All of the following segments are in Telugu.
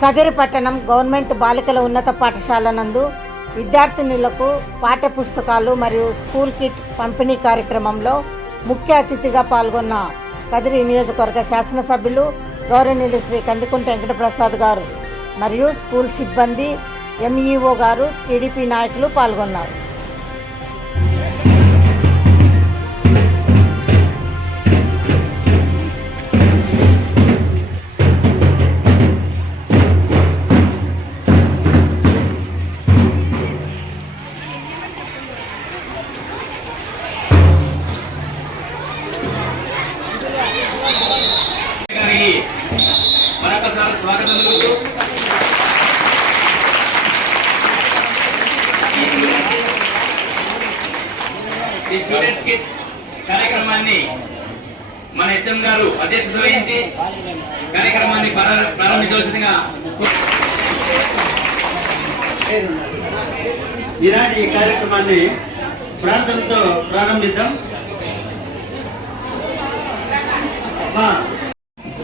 కదిరి పట్టణం గవర్నమెంట్ బాలికల ఉన్నత పాఠశాల నందు విద్యార్థినులకు పాఠ్య పుస్తకాలు మరియు స్కూల్ కిట్ పంపిణీ కార్యక్రమంలో ముఖ్య అతిథిగా పాల్గొన్న కదిరి నియోజకవర్గ శాసనసభ్యులు గౌరవనీయులు శ్రీ కందికుంట వెంకటప్రసాద్ గారు మరియు స్కూల్ సిబ్బంది, ఎంఈఓ గారు, టీడీపీ నాయకులు పాల్గొన్నారు. మరొకసారి స్వాగతం తెలుపుతూ ఈ స్టూడెంట్స్ కిట్ కార్యక్రమాన్ని మన హెచ్ఎం గారు అధ్యక్షత వహించి కార్యక్రమాన్ని ప్రారంభించవలసిందిగా ఈనాటి ఈ కార్యక్రమాన్ని ప్రార్థనతో ప్రారంభిద్దాం.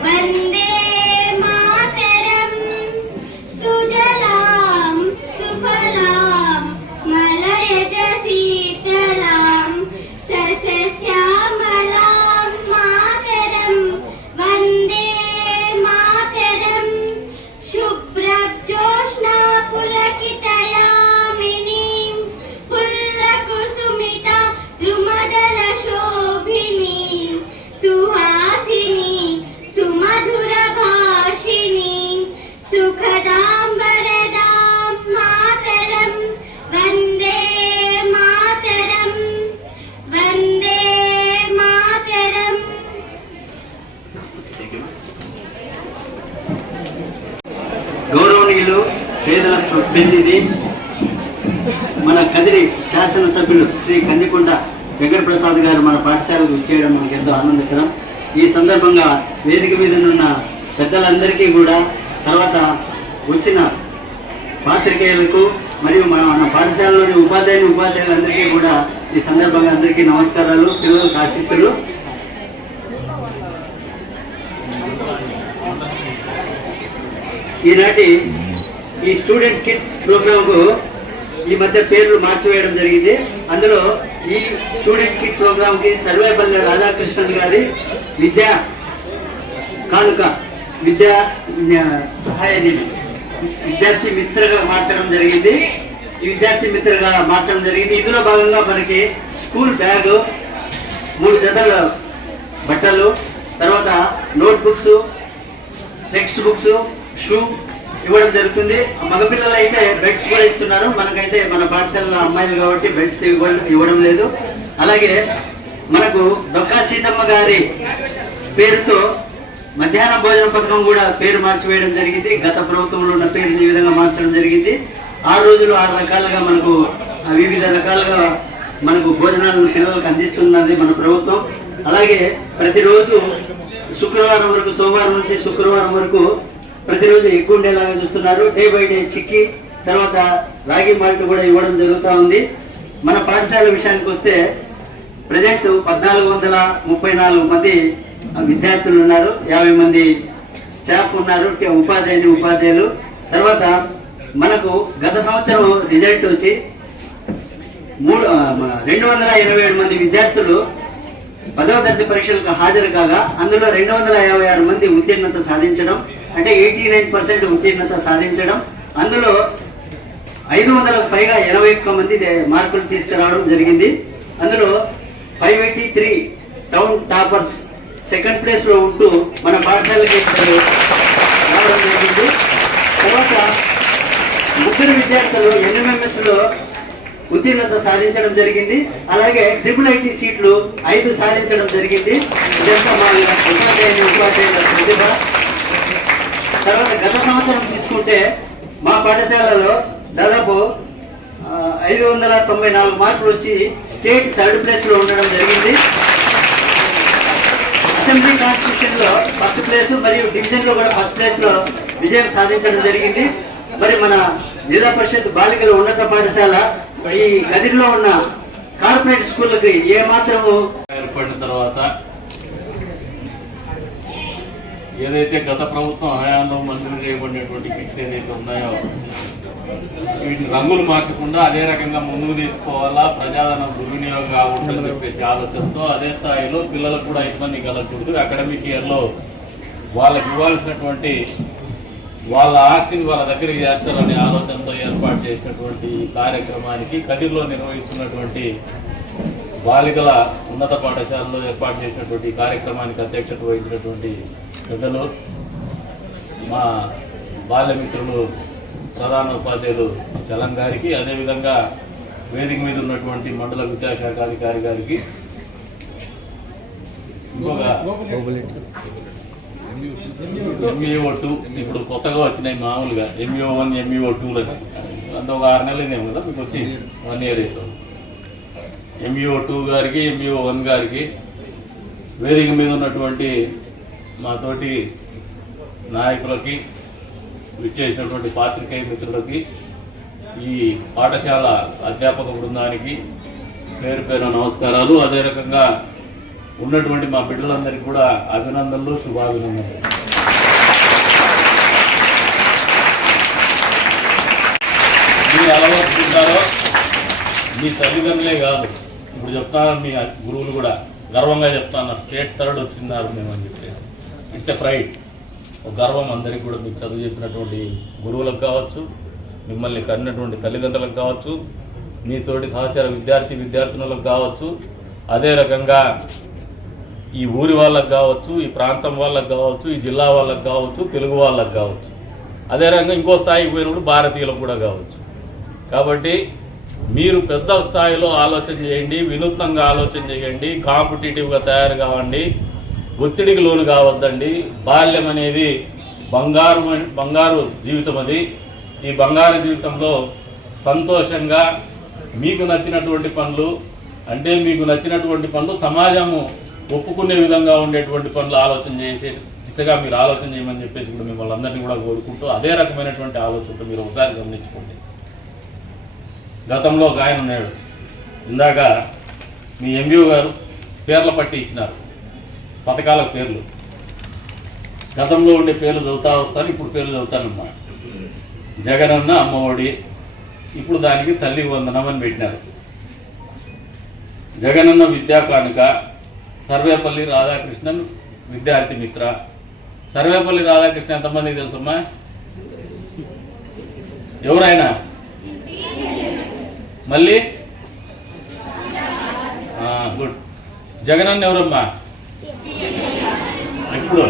వందే మాతరం సుజలాం సుఫలాం మలయజ శీతలాం సస్యశ్యామలాం మాతరం వందే మాతరం శుభ్రజ్యోత్స్నా పులకితయామినీం పుల్లకుసుమిత ద్రుమదల శోభినీం సుహాసిని సుమధుర భాషిని సుఖదాం వరదాం మాతరం వందే మాతరం వందే మాతరం. గౌరవనీయులు పేదల ప్రతినిధి మన కదిరి శాసనసభ్యులు శ్రీ కందికుంట వెంకటప్రసాద్ గారు మన పాఠశాలకు ఇచ్చేయడం మనకు ఎంతో ఆనందకరం. ఈ సందర్భంగా వేదిక మీద ఉన్న పెద్దలందరికీ కూడా, తర్వాత వచ్చిన పాత్రికేయులకు మరియు మన పాఠశాలలోని ఉపాధ్యాయులందరికీ కూడా ఈ సందర్భంగా అందరికీ నమస్కారాలు, పిల్లలకు ఆశీస్సులు. ఈనాటి ఈ స్టూడెంట్ కిట్ ప్రోగ్రాంకు ఈ మధ్య పేర్లు మార్చివేయడం జరిగింది. అందులో ఈ స్టూడెంట్ కిట్ ప్రోగ్రామ్ కి సర్వేపల్లి రాధాకృష్ణన్ గారి విద్యా కానుక, విద్యా సహాయ నిధి విద్యార్థి మిత్రగా మార్చడం జరిగింది. ఈ విద్యార్థి మిత్రగా మార్చడం జరిగింది. ఇందులో భాగంగా మనకి స్కూల్ బ్యాగ్, 3 జతల బట్టలు, తర్వాత నోట్బుక్స్, టెక్స్ట్ బుక్స్, షూ ఇవ్వడం జరుగుతుంది. మగపిల్లలు అయితే బెడ్స్ కూడా ఇస్తున్నారు. మనకైతే మన పాఠశాలలో అమ్మాయిలు కాబట్టి బెడ్స్ ఇవ్వడం లేదు. అలాగే మనకు డొక్కా సీతమ్మ గారి పేరుతో మధ్యాహ్న భోజన పథకం కూడా పేరు మార్చివేయడం జరిగింది. గత ప్రభుత్వంలో ఉన్న పేరుని ఈ విధంగా మార్చడం జరిగింది. 6 రోజులు 6 రకాలుగా మనకు వివిధ రకాలుగా మనకు భోజనాలను పిల్లలకు అందిస్తున్నది మన ప్రభుత్వం. అలాగే ప్రతిరోజు శుక్రవారం వరకు, సోమవారం నుంచి శుక్రవారం వరకు ప్రతిరోజు ఎక్కువ ఉండేలాగా చూస్తున్నారు. డే బై డే చిక్కీ, తర్వాత రాగి మాల్ట్ కూడా ఇవ్వడం జరుగుతూ ఉంది. మన పాఠశాల విషయానికి వస్తే ప్రజెంట్ 1434 మంది విద్యార్థులు ఉన్నారు, 50 మంది స్టాఫ్ ఉన్నారు, ఉపాధ్యాయులు. తర్వాత మనకు గత సంవత్సరం రిజల్ట్ వచ్చి 227 మంది విద్యార్థులు 10వ తరగతి పరీక్షలకు హాజరు కాగా అందులో 256 మంది ఉత్తీర్ణత సాధించడం, అంటే 89% ఉత్తీర్ణత సాధించడం. అందులో 500కు పైగా 81 మంది మార్కులు తీసుకురావడం జరిగింది. అందులో 583 టౌన్ టాపర్స్ సెకండ్ ప్లేస్ లో ఉంటూ మన పాఠశాలకి రావడం జరిగింది. తర్వాత 3 విద్యార్థులు NMMS లో ఉత్తీర్ణత సాధించడం జరిగింది. అలాగే IIIT సీట్లు 5 సాధించడం జరిగింది. ఇదంతా మా ఉపాధ్యాయుల ప్రతిభ. తర్వాత గత సంవత్సరం తీసుకుంటే మా పాఠశాలలో దాదాపు 594 మార్కులు వచ్చి స్టేట్ 3rd ప్లేస్ లో ఉండడం జరిగింది. అసెంబ్లీ కాన్స్టిట్యూషన్ లో 1st ప్లేస్ మరియు డివిజన్ లో కూడా 1st ప్లేస్ లో విజయం సాధించడం జరిగింది. మరి మన జిల్లా పరిషత్ బాలికల ఉన్నత పాఠశాల ఈ గదిలో ఉన్న కార్పొరేట్ స్కూళ్ళకి ఏ మాత్రము ఏర్పడిన తర్వాత ఏదైతే గత ప్రభుత్వం హయాంలో మంజూరు చేయబడినటువంటి కిట్స్ ఏదైతే ఉన్నాయో వీటిని రంగులు మార్చకుండా అదే రకంగా ముందుకు తీసుకోవాలా, ప్రజాధనం దుర్వినియోగం కాకూడదని చెప్పేసి ఆలోచనతో అదే స్థాయిలో పిల్లలకు కూడా ఇబ్బంది కలగకూడదు, అకాడమిక్ ఇయర్లో వాళ్ళకి ఇవ్వాల్సినటువంటి వాళ్ళ ఆస్తిని వాళ్ళ దగ్గరికి చేర్చాలనే ఆలోచనతో ఏర్పాటు చేసినటువంటి ఈ కార్యక్రమానికి కదిర్లో నిర్వహిస్తున్నటువంటి బాలికల ఉన్నత పాఠశాలలో ఏర్పాటు చేసినటువంటి కార్యక్రమానికి అధ్యక్షత వహించినటువంటి పెద్దలు మా బాల్యమిత్రులు ప్రధాన ఉపాధ్యాయులు చలం గారికి, అదేవిధంగా వేదిక మీద ఉన్నటువంటి మండల విద్యాశాఖాధికారి గారికి, ఇంకొక MAO2 ఇప్పుడు కొత్తగా వచ్చినాయి మామూలుగా MAO1 MAO2 అంత ఒక 6 నెలలు కదా మీకు వచ్చి 1 year అవుతుంది. MAO2 గారికి MAO1 గారికి, వేదిక మీద ఉన్నటువంటి మా తోటి నాయకులకి, విచ్చేసినటువంటి పాత్రికేయ మిత్రులకి, ఈ పాఠశాల అధ్యాపక బృందానికి పేరు పేరు నమస్కారాలు. అదే రకంగా ఉన్నటువంటి మా బిడ్డలందరికీ కూడా అభినందనలు, శుభాభినందనలు. మీరు అలవర్చుకుంటారో మీ తల్లిదండ్రులే కాదు, ఇప్పుడు చెప్తాను మీ గురువులు కూడా గర్వంగా చెప్తాను, స్టేట్ థర్డ్ వచ్చిన్నారు మేము అని చెప్పేసి. ఇట్స్ ఎ ప్రైడ్, ఒక గర్వం అందరికీ కూడా. మీకు చదువు చెప్పినటువంటి గురువులకు కావచ్చు, మిమ్మల్ని కన్నటువంటి తల్లిదండ్రులకు కావచ్చు, మీతోటి సహచర విద్యార్థినులకు కావచ్చు, అదే రకంగా ఈ ఊరి వాళ్ళకు కావచ్చు, ఈ ప్రాంతం వాళ్ళకు కావచ్చు, ఈ జిల్లా వాళ్ళకు కావచ్చు, తెలుగు వాళ్ళకు కావచ్చు, అదే రకంగా ఇంకో స్థాయికి పోయినప్పుడు భారతీయులకు కూడా కావచ్చు. కాబట్టి మీరు పెద్ద స్థాయిలో ఆలోచన చేయండి, వినూత్నంగా ఆలోచన చేయండి, కాంపిటేటివ్గా తయారు కావండి, ఒత్తిడికి లోను కావద్దండి. బాల్యం అనేది బంగారు జీవితం. అది ఈ బంగారు జీవితంలో సంతోషంగా మీకు నచ్చినటువంటి పనులు, అంటే మీకు నచ్చినటువంటి పనులు సమాజము ఒప్పుకునే విధంగా ఉండేటువంటి పనులు ఆలోచన చేసే దిశగా మీరు ఆలోచన చేయమని చెప్పేసి కూడా మిమ్మల్ని అందరినీ కూడా కోరుకుంటూ, అదే రకమైనటువంటి ఆలోచనతో మీరు ఒకసారి గమనించుకోండి. గతంలో ఒక ఆయన ఉన్నాడు, ఇందాక మీ MBO గారు పేర్ల పట్టి ఇచ్చినారు, పథకాల పేర్లు. గతంలో ఉండే పేర్లు చదువుతా వస్తాను, ఇప్పుడు పేర్లు చదువుతానమ్మా. జగనన్న అమ్మఒడి, ఇప్పుడు దానికి తల్లి వందనం అని పెట్టినారు. జగనన్న విద్యా కానుక, సర్వేపల్లి రాధాకృష్ణన్ విద్యార్థి మిత్ర. సర్వేపల్లి రాధాకృష్ణ ఎంతమందికి తెలుసమ్మా? ఎవరైనా? మళ్ళీ గుడ్. జగనన్న ఎవరమ్మా? ఇప్పుడు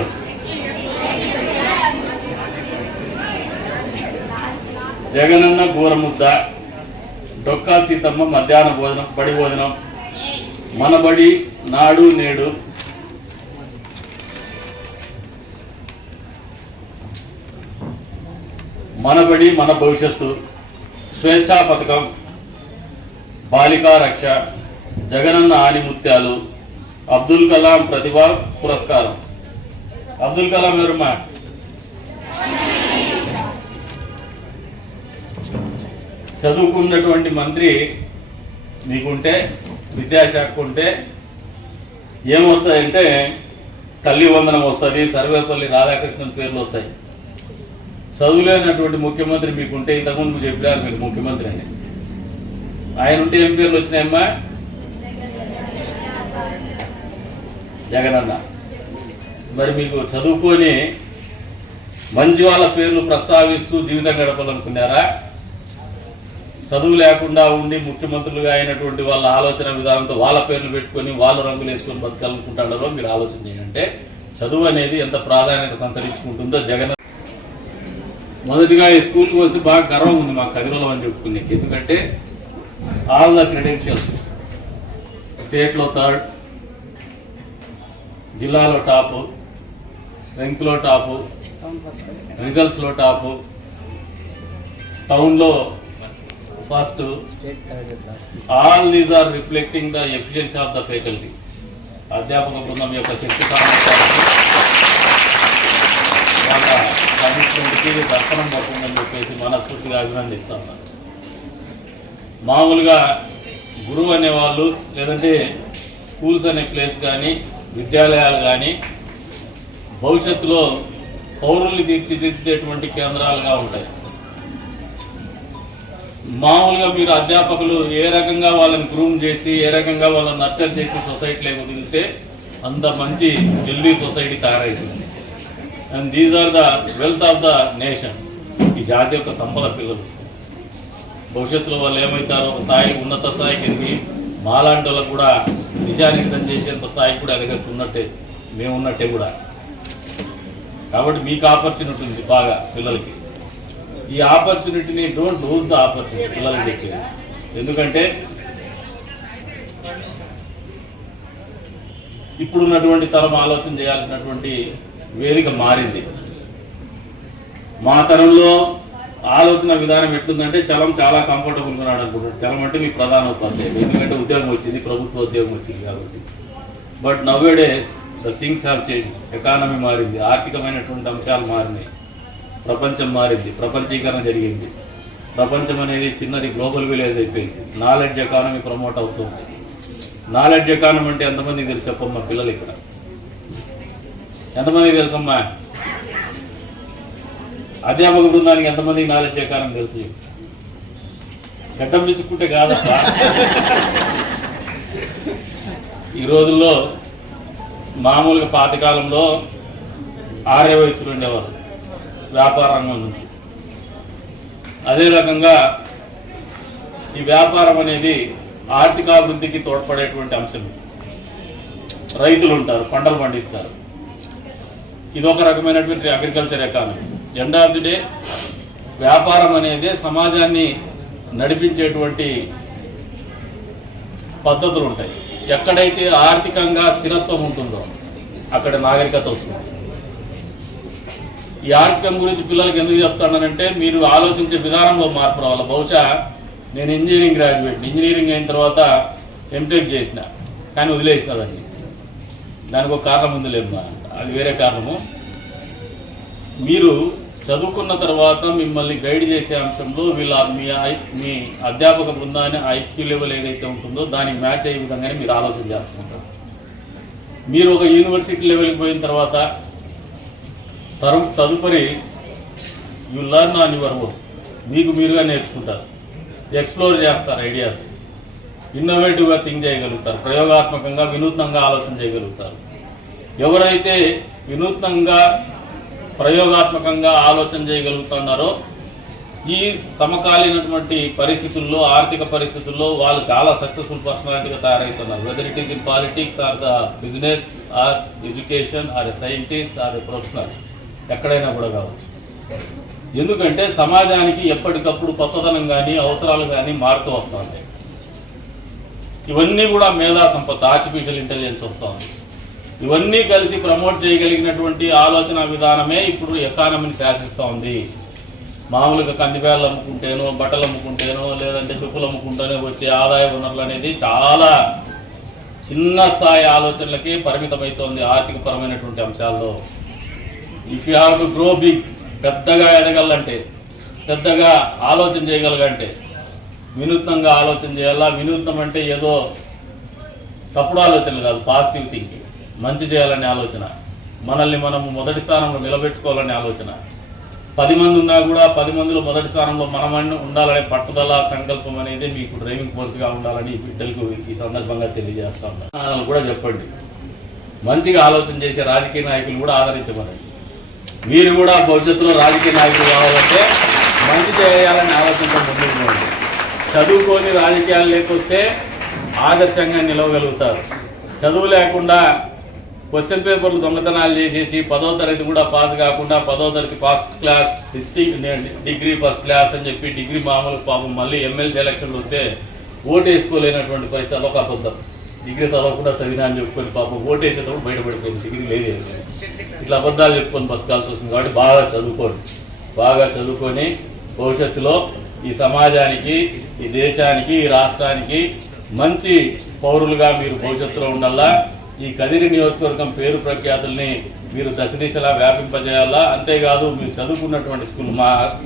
జగనన్న గోరముద్ద, డొక్కా సీతమ్మ మధ్యాహ్న భోజనం, బడి భోజనం, మన బడి నాడు నేడు, మన బడి మన భవిష్యత్తు, స్వేచ్ఛా పథకం, బాలికా రక్ష, జగనన్న ఆనిముత్యాలు, అబ్దుల్ కలాం ప్రతిభా పురస్కారం. అబ్దుల్ కలాం ఎవరమ్మా? చదువుకున్నటువంటి మంత్రి మీకుంటే, విద్యాశాఖ ఉంటే ఏమొస్తాయంటే తల్లి వందనం వస్తుంది, సర్వేపల్లి రాధాకృష్ణన్ పేర్లు వస్తాయి. చదువులేనటువంటి ముఖ్యమంత్రి మీకుంటే, ఇంతకుముందు చెప్పారు మీరు ముఖ్యమంత్రి అని, ఆయన ఉంటే ఏం పేర్లు వచ్చినాయమ్మా? జగనన్న. మరి మీకు చదువుకొని మంచి వాళ్ళ పేర్లు ప్రస్తావిస్తూ జీవితం గడపాలనుకున్నారా? చదువు లేకుండా ఉండి ముఖ్యమంత్రులుగా అయినటువంటి వాళ్ళ ఆలోచన విధానంతో వాళ్ళ పేర్లు పెట్టుకొని వాళ్ళు రంగులు వేసుకొని బతకాలనుకుంటారో మీరు ఆలోచన చేయండి. చదువు అనేది ఎంత ప్రాధాన్యత సంతరించుకుంటుందో జగన్. మొదటిగా ఈ స్కూల్కి వస్తే బాగా గర్వం ఉంది మాకు కదిరలో అని చెప్పుకునే, ఎందుకంటే ఆల్ ద క్రెడెన్షియల్స్, స్టేట్లో థర్డ్, జిల్లాలో టాపు, స్ట్రెంగ్త్లో టాపు, రిజల్ట్స్లో టాపు, టౌన్లో first. All these are reflecting the efficiency of the faculty. అధ్యాపక బృందం యొక్క శక్తి సామర్థ్యానికి, వాళ్ళ కమిట్మెంట్కి దర్శనం పడుతుందని చెప్పేసి మనస్ఫూర్తిగా అభినందిస్తా ఉన్నారు. మామూలుగా గురువు అనేవాళ్ళు, లేదంటే స్కూల్స్ అనే ప్లేస్ కానీ, విద్యాలయాలు కానీ భవిష్యత్తులో పౌరుల్ని తీర్చిదిద్దేటువంటి కేంద్రాలుగా ఉంటాయి. మామూలుగా మీరు అధ్యాపకులు ఏ రకంగా వాళ్ళని గ్రూమ్ చేసి ఏ రకంగా వాళ్ళని నర్చర్ చేసి సొసైటీలో వదిలితే అంత మంచి హెల్దీ సొసైటీ తయారవుతుంది. And these are the wealth of the nation. ఈ జాతి యొక్క సంపద పిల్లలు. భవిష్యత్తులో వాళ్ళు ఏమవుతారో ఒక స్థాయి, ఉన్నత స్థాయికి ఎదిగి మాలాంటి వాళ్ళకు కూడా దిశానిర్దేశం చేసేంత స్థాయికి కూడా ఎదగచ్చు ఉన్నట్టే, మేమున్నట్టే కూడా. కాబట్టి మీకు ఆపర్చునిటీ ఉంది బాగా పిల్లలకి. ఈ ఆపర్చునిటీని డోంట్ లూజ్ ద ఆపర్చునిటీ పిల్లలకి చెప్పేది. ఎందుకంటే ఇప్పుడున్నటువంటి తరం ఆలోచన చేయాల్సినటువంటి వేదిక మారింది. మా తరంలో ఆలోచన విధానం ఎట్లుందంటే చలం చాలా కంఫర్టబుల్గా ఉన్నాడు అనుకుంటాడు. చలం అంటే మీ ప్రధాన ఉపాధ్యాయుడు, ఎందుకంటే ఉద్యోగం వచ్చింది, ప్రభుత్వ ఉద్యోగం వచ్చింది కాబట్టి. But nowadays the things have change. Economy మారింది, ఆర్థికమైనటువంటి అంశాలు మారినాయి, ప్రపంచం మారింది, ప్రపంచీకరణ జరిగింది. ప్రపంచం అనేది చిన్నది గ్లోబల్ విలేజ్ అయిపోయింది. నాలెడ్జ్ ఎకానమీ ప్రమోట్ అవుతుంది. నాలెడ్జ్ ఎకానమీ అంటే ఎంతమందికి తెలుసు చెప్పమ్మా పిల్లలు? ఇక్కడ ఎంతమందికి తెలుసమ్మా? అధ్యాపక బృందానికి ఎంతమందికి నాలెడ్జ్ ఎకానమీ తెలుసు? గడ్డం విసుక్కుంటే కాదప్పా. ఈ రోజుల్లో మామూలుగా పాతకాలంలో ఆర్య వయసులు ఉండేవారు వ్యాపార రంగం నుంచి. అదే రకంగా ఈ వ్యాపారం అనేది ఆర్థికాభివృద్ధికి తోడ్పడేటువంటి అంశం. రైతులు ఉంటారు, పంటలు పండిస్తారు. ఇదొక రకమైనటువంటి agriculture economy. End of the day వ్యాపారం అనేది సమాజాన్ని నడిపించేటువంటి పద్ధతులు ఉంటాయి. ఎక్కడైతే ఆర్థికంగా స్థిరత్వం ఉంటుందో అక్కడ నాగరికత వస్తుంది. ఈ ఆర్థికం గురించి పిల్లలకి ఎందుకు చెప్తానంటే మీరు ఆలోచించే విధానంలో మార్పు రావాలి. బహుశా నేను ఇంజనీరింగ్ గ్రాడ్యుయేట్, ఇంజనీరింగ్ అయిన తర్వాత ఎంటెక్ చేసిన, కానీ వదిలేసిన దాన్ని. దానికి ఒక కారణం ఉంది లేమ్మా, అది వేరే కారణము. మీరు చదువుకున్న తర్వాత మిమ్మల్ని గైడ్ చేసే అంశంలో మీ అధ్యాపక బృందాన్ని ఐక్యూ లెవెల్ ఏదైతే ఉంటుందో దానికి మ్యాచ్ అయ్యే విధంగానే మీరు ఆలోచన చేస్తుంటారు. మీరు ఒక యూనివర్సిటీ లెవెల్కి పోయిన తర్వాత తదుపరి you learn on your own. మీకు మీరుగా నేర్చుకుంటారు, ఎక్స్ప్లోర్ చేస్తారు, ఐడియాస్ ఇన్నోవేటివ్గా థింక్ చేయగలుగుతారు, ప్రయోగాత్మకంగా వినూత్నంగా ఆలోచన చేయగలుగుతారు. ఎవరైతే వినూత్నంగా ప్రయోగాత్మకంగా ఆలోచన చేయగలుగుతున్నారో ఈ సమకాలీనటువంటి పరిస్థితుల్లో, ఆర్థిక పరిస్థితుల్లో వాళ్ళు చాలా సక్సెస్ఫుల్ పర్సనాలిటీగా తయారవుతున్నారు. Whether it is in politics or the business or education or a scientist or a professional, ఎక్కడైనా కూడా కావచ్చు. ఎందుకంటే సమాజానికి ఎప్పటికప్పుడు కొత్తదనం కానీ అవసరాలు కానీ మారుతూ వస్తుంది. ఇవన్నీ కూడా మేధా సంపత్తి, ఆర్టిఫిషియల్ ఇంటెలిజెన్స్ వస్తుంది. ఇవన్నీ కలిసి ప్రమోట్ చేయగలిగినటువంటి ఆలోచన విధానమే ఇప్పుడు ఎకానమీని శాసిస్తూ ఉంది. మామూలుగా కందిపేళ్ళు అమ్ముకుంటేనో, బట్టలు అమ్ముకుంటేనో, లేదంటే చెప్పులు అమ్ముకుంటేనో వచ్చే ఆదాయ వనరులు అనేది చాలా చిన్న స్థాయి ఆలోచనలకే పరిమితమవుతోంది ఆర్థికపరమైనటువంటి అంశాల్లో. If you have to grow big, పెద్దగా ఎదగాలంటే, పెద్దగా ఆలోచన చేయగలగంటే వినూత్నంగా ఆలోచన చేయాలా. వినూత్నం అంటే ఏదో తప్పుడు ఆలోచనలు కాదు, పాజిటివ్ థింకింగ్, మంచి చేయాలనే ఆలోచన, మనల్ని మనము మొదటి స్థానంలో నిలబెట్టుకోవాలనే ఆలోచన. 10 మంది ఉన్నా కూడా 10 మందిలో మొదటి స్థానంలో మనమని ఉండాలనే పట్టుదల, సంకల్పం అనేది మీకు డ్రైవింగ్ ఫోర్స్గా ఉండాలని బిడ్డలకు ఈ సందర్భంగా తెలియజేస్తా ఉన్నాను. కూడా చెప్పండి, మంచిగా ఆలోచన చేసే రాజకీయ నాయకులు కూడా ఆదరించమనండి. మీరు కూడా భవిష్యత్తులో రాజకీయ నాయకులు కావాలంటే మంచి చేయాలని ఆలోచనతో ముందుకు పోండి. చదువుకొని రాజకీయాలు లేకొస్తే ఆదర్శంగా నిలవగలుగుతారు. చదువు లేకుండా క్వశ్చన్ పేపర్లు దొంగతనాలు చేసేసి 10వ తరగతి కూడా పాస్ కాకుండా 10వ తరగతి first class, degree first class అని చెప్పి డిగ్రీ మామూలు పాపం మళ్ళీ ఎమ్మెల్సీ ఎలక్షన్లు వస్తే ఓటు వేసుకోలేనటువంటి పరిస్థితి. అదొక అబద్ధం. డిగ్రీ చదవకుండా చదివినా అని చెప్పుకొని పాపం ఓటు వేసేటప్పుడు బయటపడిపోయింది, డిగ్రీ లేదు. ఇట్లా అబద్ధాలు చెప్పుకొని బతకాల్సి వస్తుంది. కాబట్టి బాగా చదువుకోండి. బాగా చదువుకొని భవిష్యత్తులో ఈ సమాజానికి, ఈ దేశానికి, ఈ రాష్ట్రానికి మంచి పౌరులుగా మీరు భవిష్యత్తులో ఉండాలా. ఈ కదిరి నియోజకవర్గం పేరు ప్రఖ్యాతుల్ని మీరు దశ దిశలా వ్యాపింపజేయాలా. అంతేకాదు మీరు చదువుకున్నటువంటి స్కూల్,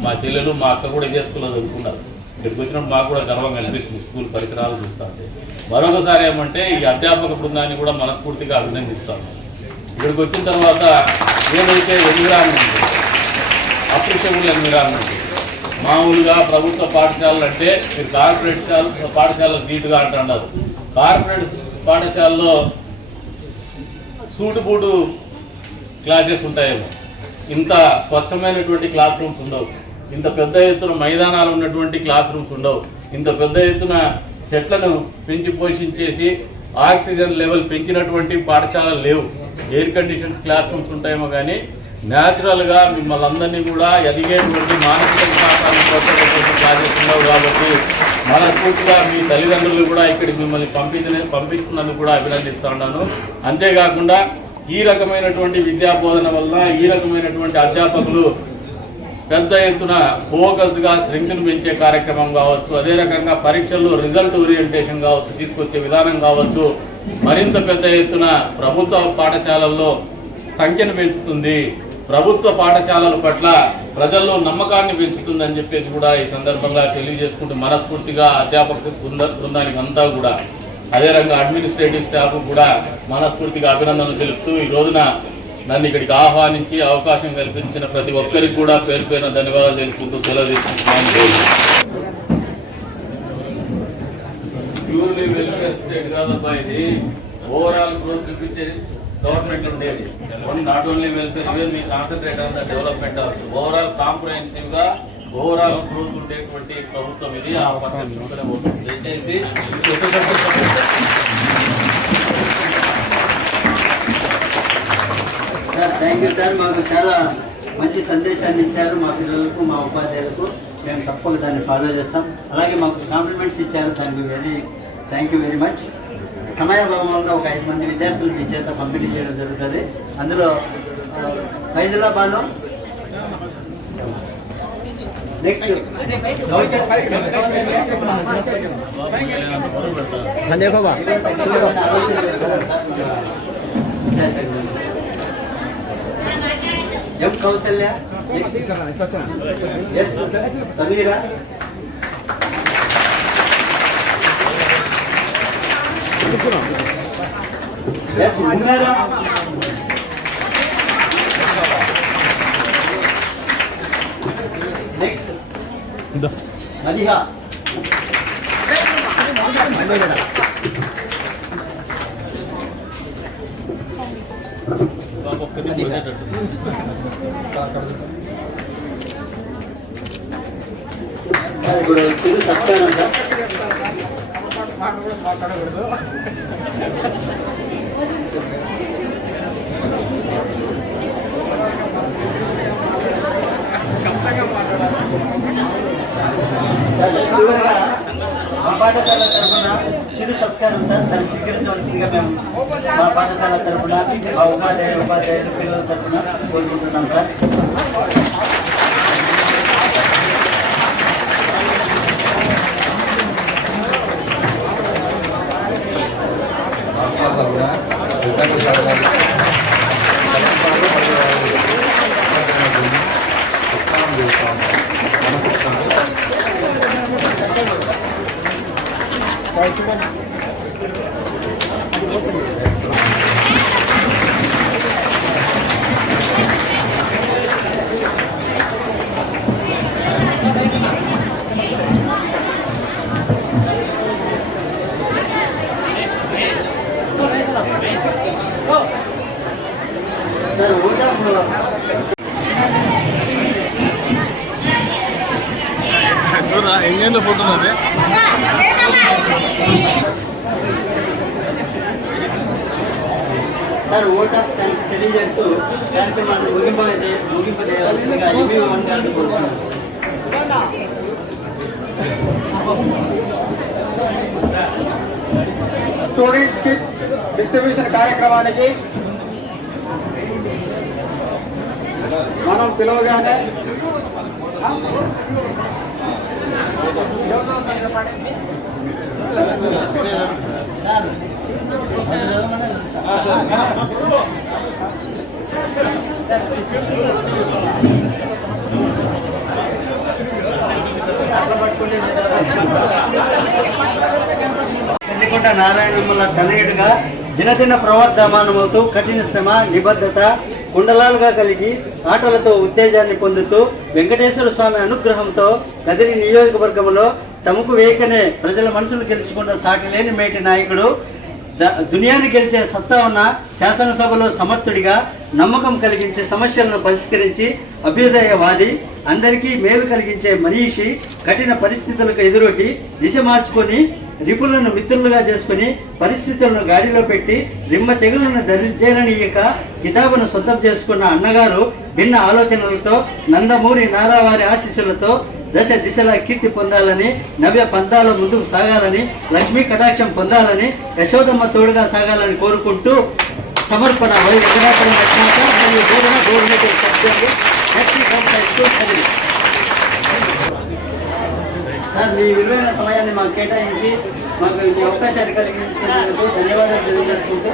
మా చెల్లెలు, మా అక్క కూడా ఇదే స్కూల్లో చదువుకున్నారు. ఇక్కడికి వచ్చినప్పుడు మాకు కూడా గర్వంగా అనిపిస్తుంది స్కూల్ పరిసరాలు చూస్తూ ఉంటే. మరొకసారి ఏమంటే ఈ అధ్యాపక బృందాన్ని కూడా మనస్ఫూర్తిగా అభినందిస్తాను. ఇక్కడికి వచ్చిన తర్వాత ఏదైతే ఎన్విరాన్మెంట్ అప్రిషియబుల్ ఎన్విరాన్మెంట్, మామూలుగా ప్రభుత్వ పాఠశాలలు అంటే మీరు కార్పొరేట్ పాఠశాలలు నీట్గా అంటున్నారు. కార్పొరేట్ పాఠశాలలో సూటుబూటు క్లాసెస్ ఉంటాయేమో, ఇంత స్వచ్ఛమైనటువంటి క్లాస్ రూమ్స్ ఉండవు, ఇంత పెద్ద ఎత్తున మైదానాలు ఉన్నటువంటి క్లాస్ రూమ్స్ ఉండవు, ఇంత పెద్ద ఎత్తున చెట్లను పెంచి పోషించేసి ఆక్సిజన్ లెవెల్ పెంచినటువంటి పాఠశాలలు లేవు. ఎయిర్ కండిషన్స్ క్లాస్ రూమ్స్ ఉంటాయేమో కానీ న్యాచురల్గా మిమ్మల్ని అందరినీ కూడా ఎదిగేటువంటి మానసిక వికాసాన్ని ప్రోత్సహించే క్లాసెస్ ఉండవు. కాబట్టి మనస్ఫూర్తిగా మీ తల్లిదండ్రులు కూడా ఇక్కడికి మిమ్మల్ని పంపిస్తున్నందుకు కూడా అభినందిస్తూ ఉన్నాను. అంతేకాకుండా ఈ రకమైనటువంటి విద్యా బోధన వల్ల ఈ రకమైనటువంటి అధ్యాపకులు పెద్ద ఎత్తున ఫోకస్డ్గా స్ట్రెంగ్త్ను పెంచే కార్యక్రమం కావచ్చు, అదే రకంగా పరీక్షల్లో రిజల్ట్ ఓరియంటేషన్ కావచ్చు తీసుకొచ్చే విధానం కావచ్చు, మరింత పెద్ద ఎత్తున ప్రభుత్వ పాఠశాలల్లో సంఖ్యను పెంచుతుంది, ప్రభుత్వ పాఠశాలల పట్ల ప్రజల్లో నమ్మకాన్ని పెంచుతుందని చెప్పేసి కూడా ఈ సందర్భంగా తెలియజేసుకుంటూ మనస్ఫూర్తిగా అధ్యాపక బృందానికి అంతా కూడా అదే రకంగా అడ్మినిస్ట్రేటివ్ స్టాఫ్ కూడా మనస్ఫూర్తిగా అభినందనలు తెలుపుతూ ఈ రోజున నన్ను ఇక్కడికి ఆహ్వానించి అవకాశం కల్పించిన ప్రతి ఒక్కరికి కూడా పేరు పేరున ధన్యవాదాలు తెలుపుకుంటూ సెలవు తీసుకుంటున్నాను. ప్యూర్లీ వెల్ఫేర్ స్టేట్ కాదబ్బా ఇది, ఓవరాల్ గ్రోత్ చూపించే గవర్నమెంట్ ఉండేది. Not only welfare, me concentrate on the development of overall comprehensive గా ఓవరాల్ గ్రోత్ ఉండేటువంటి ప్రభుత్వం ఇది. ఆ పక్కన దయచేసి సార్ థ్యాంక్ యూ సార్. మాకు చాలా మంచి సందేశాన్ని ఇచ్చారు మా పిల్లలకు, మా ఉపాధ్యాయులకు. మేము తప్పకుండా దాన్ని ఫాలో చేస్తాం. అలాగే మాకు కాంప్లిమెంట్స్ ఇచ్చారు. Thank you very much. సమయాభావం వల్ల ఒక 5 మంది విద్యార్థులు మీ చేత పంపిణీ చేయడం జరుగుతుంది. అందులో హైదరాబాద్లో next M Kausalya, S Sameera, S Munnara, next Maliha, ఇప్పుడు చిరు సత్యానం సార్. చివరిగా మా పాఠశాల తరఫున చిరు సత్కారం సార్ దాన్ని స్వీకరించవలసిందిగా మేము మా పాఠశాల తరఫున మా ఉపాధ్యాయులు పిల్లల తరఫున కోరుకుంటున్నాం సార్. ఎన్నెందుకు ఫోటో ఉన్నది సార్ ఓట్ ఆఫ్ థ్యాంక్స్ తెలియజేస్తూ కార్యక్రమాన్ని ముగింపు చేయాల్సిందిగా స్టూడెంట్స్ కిట్ డిస్ట్రిబ్యూషన్ కార్యక్రమానికి మనం పిలవగానే పెళ్లికొండ నారాయణమ్మల తనయుడుగా దినదిన ప్రవర్ధమానమవుతూ కఠిన శ్రమ నిబద్ధత కుండలాలుగా కలిగి ఆటలతో ఉత్తేజాన్ని పొందుతూ వెంకటేశ్వర స్వామి అనుగ్రహంతో కదిరి నియోజకవర్గంలో తమకు వేకనే ప్రజల మనసును గెలుచుకున్న సాటి లేని మేటి నాయకుడు, దునియాని గెలిచే సత్తా ఉన్న శాసనసభలో సమర్థుడిగా నమ్మకం కలిగించే సమస్యలను పరిష్కరించి అభ్యుదయవాది, అందరికీ మేలు కలిగించే మనీషి, కఠిన పరిస్థితులకు ఎదురొడ్డి దిశ మార్చుకొని రిపులను మిత్రులుగా చేసుకుని పరిస్థితులను గాడిలో పెట్టి రిమ్మ తెగులను ధరించేరనీయక కితాబును సొంతం చేసుకున్న అన్నగారు భిన్న ఆలోచనలతో నందమూరి నారావారి ఆశీస్సులతో దశ దిశలా కీర్తి పొందాలని, నవ్య పంతాల ముందుకు సాగాలని, లక్ష్మీ కటాక్షం పొందాలని, యశోదమ్మ తోడుగా సాగాలని కోరుకుంటూ సమర్పణ మరియు బోధన గవర్నమెంట్ సభ్యులు సార్, మీ విలువైన సమయాన్ని మాకు కేటాయించి మాకు ఈ అవకాశాన్ని కలిగించినందుకు ధన్యవాదాలు తెలియజేసుకుంటూ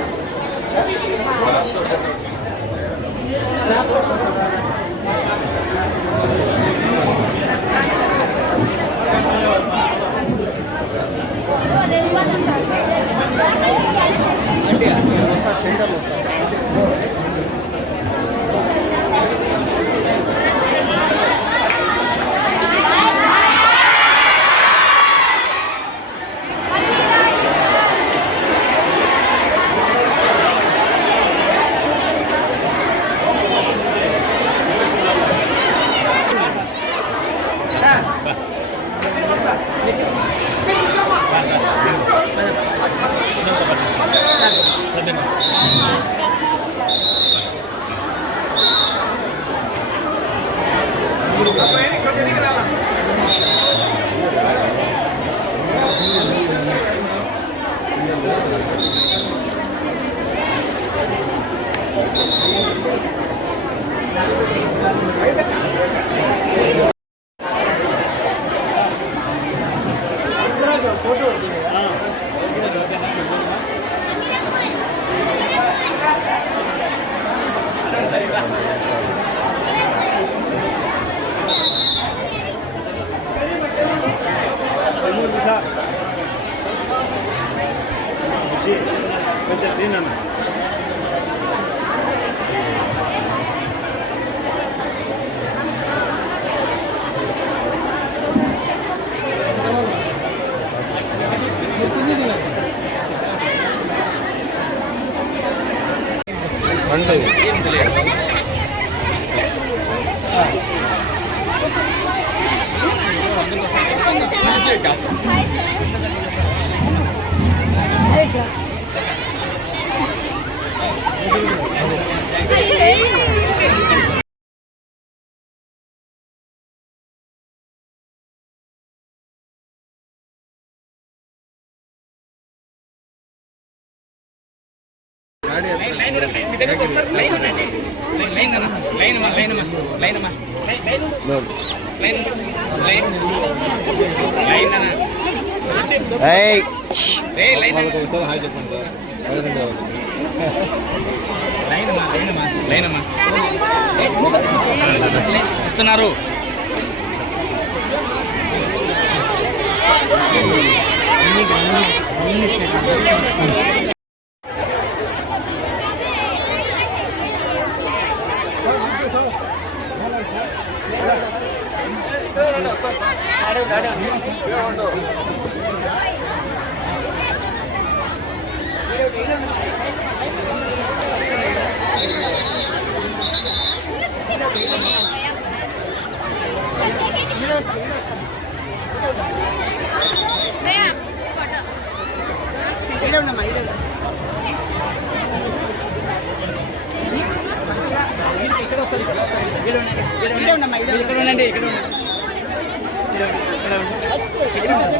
ఇస్తున్నారు.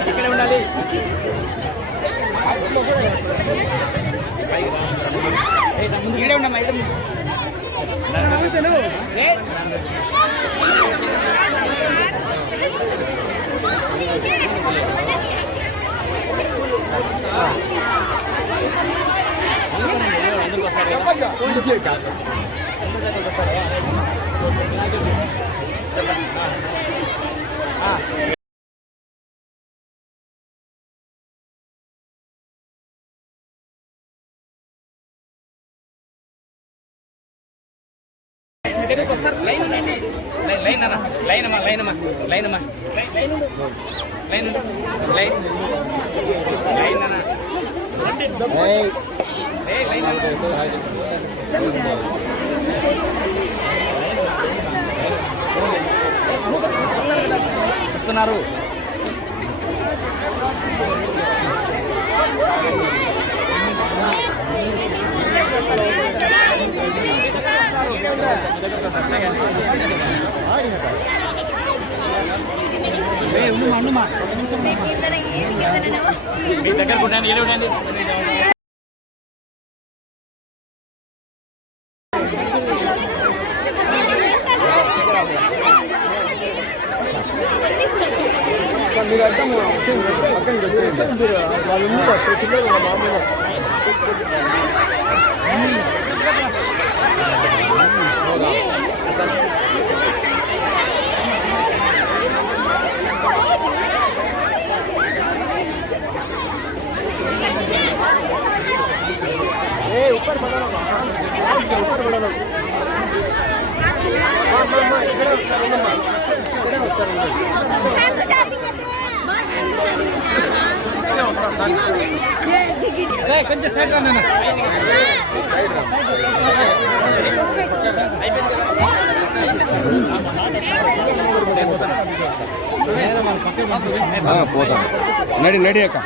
ఇక్కడ ఉండాలి. ఈడే ఉండమ్మా, ఈడే చెప్పండి. దగ్గరికి వస్తారు లైన్ ఉండండి లైన్ అన్న లైన్ అమ్మా లైన్ అమ్మా లైన్ అమ్మా లైన్ లైన్ లైన్ లైన్ అన్న లైన్ వస్తున్నారు మీ దగ్గర ఉండండి ఏడు ఉండండి మీరు అర్థం పక్కన వచ్చేయండి వాళ్ళు ఉంది పిల్లలు మామూలుగా ऊपर बढ़ाना ऊपर बढ़ाना కొంచెం సైడ్ రా పోతాను నడి అక్క